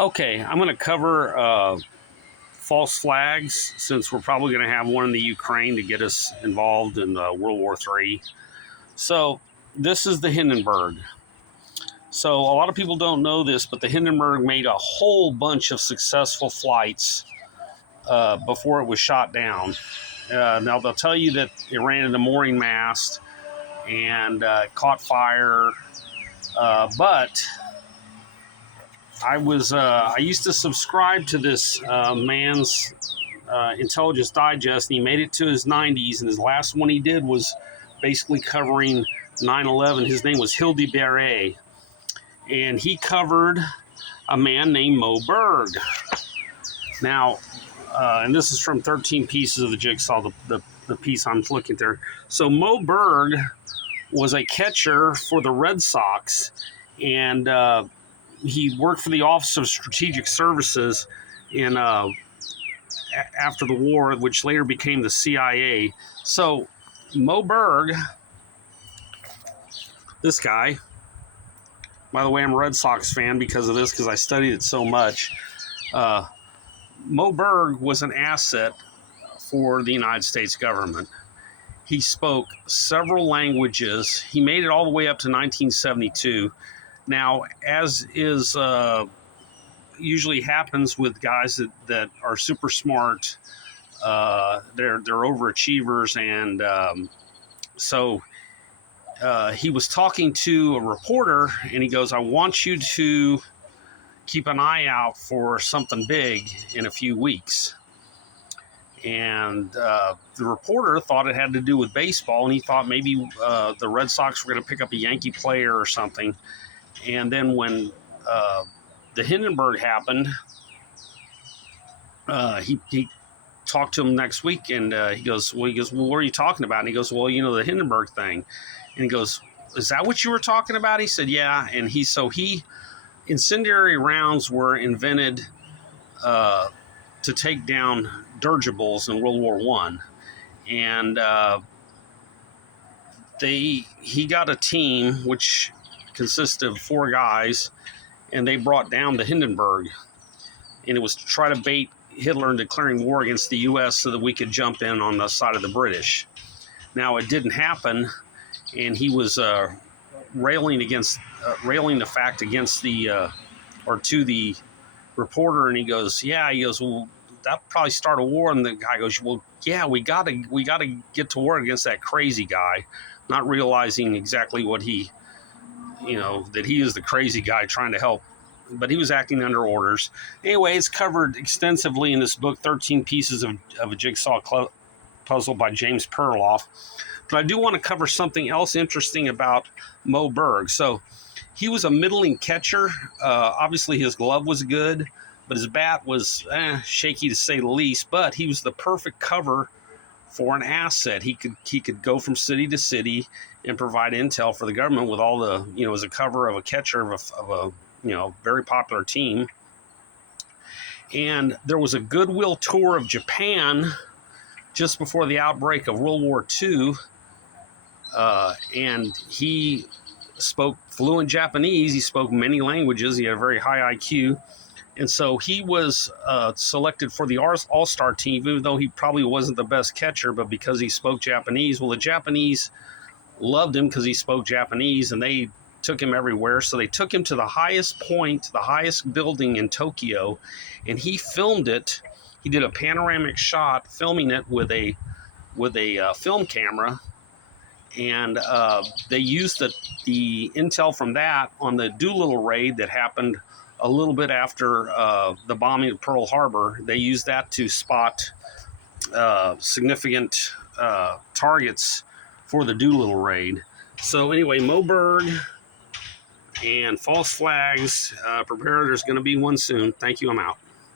Okay, I'm going to cover false flags since we're probably going to have one in the Ukraine to get us involved in World War III. So this is the Hindenburg. So a lot of people don't know this, but the Hindenburg made a whole bunch of successful flights before it was shot down. Now they'll tell you that it ran into mooring mast and caught fire, but I used to subscribe to this man's Intelligence Digest, and he made it to his 90s, and his last one he did was basically covering 9/11. His name was Hildenberg, and he covered a man named Mo Berg. Now, and this is from 13 Pieces of the Jigsaw, the piece I'm looking there. So Mo Berg was a catcher for the Red Sox, and he worked for the Office of Strategic Services in after the war, which later became the CIA. So Mo Berg, this guy, by the way, I'm a Red Sox fan because of this, because I studied it so much. Mo Berg was an asset for the United States government. He spoke several languages. He made it all the way up to 1972. Now, as is usually happens with guys that are super smart, they're overachievers, and so he was talking to a reporter, and he goes, "I want you to keep an eye out for something big in a few weeks." And the reporter thought it had to do with baseball, and he thought maybe the Red Sox were going to pick up a Yankee player or something. And then when the Hindenburg happened, he talked to him next week, and he goes, well, what are you talking about? And he goes, well, the Hindenburg thing. And he goes, is that what you were talking about? He said, yeah. And incendiary rounds were invented to take down dirigibles in World War I. And he got a team which consisted of 4 guys, and they brought down the Hindenburg. And it was to try to bait Hitler into declaring war against the U.S. so that we could jump in on the side of the British. Now, it didn't happen, and he was railing the fact against to the reporter, and he goes, well, that'll probably start a war. And the guy goes, well, yeah, we gotta get to war against that crazy guy, not realizing exactly what that he is the crazy guy trying to help, but he was acting under orders. Anyway, it's covered extensively in this book, 13 Pieces of a Jigsaw Puzzle by James Perloff. But I do want to cover something else interesting about Mo Berg. So he was a middling catcher. Obviously, his glove was good, but his bat was shaky to say the least. But he was the perfect cover for an asset. He could go from city to city and provide intel for the government with all the, as a cover of a catcher of a very popular team. And there was a goodwill tour of Japan just before the outbreak of World War II. And he spoke fluent Japanese. He spoke many languages. He had a very high IQ. And so he was selected for the All-Star team, even though he probably wasn't the best catcher, but because he spoke Japanese. Well, the Japanese loved him because he spoke Japanese, and they took him everywhere. So they took him to the highest point, the highest building in Tokyo, and he filmed it. He did a panoramic shot, filming it with a film camera, and they used the intel from that on the Doolittle raid that happened a little bit after the bombing of Pearl Harbor. They used that to spot significant targets for the Doolittle raid. So anyway, Mo Berg and false flags, prepare. There's going to be one soon. Thank you. I'm out.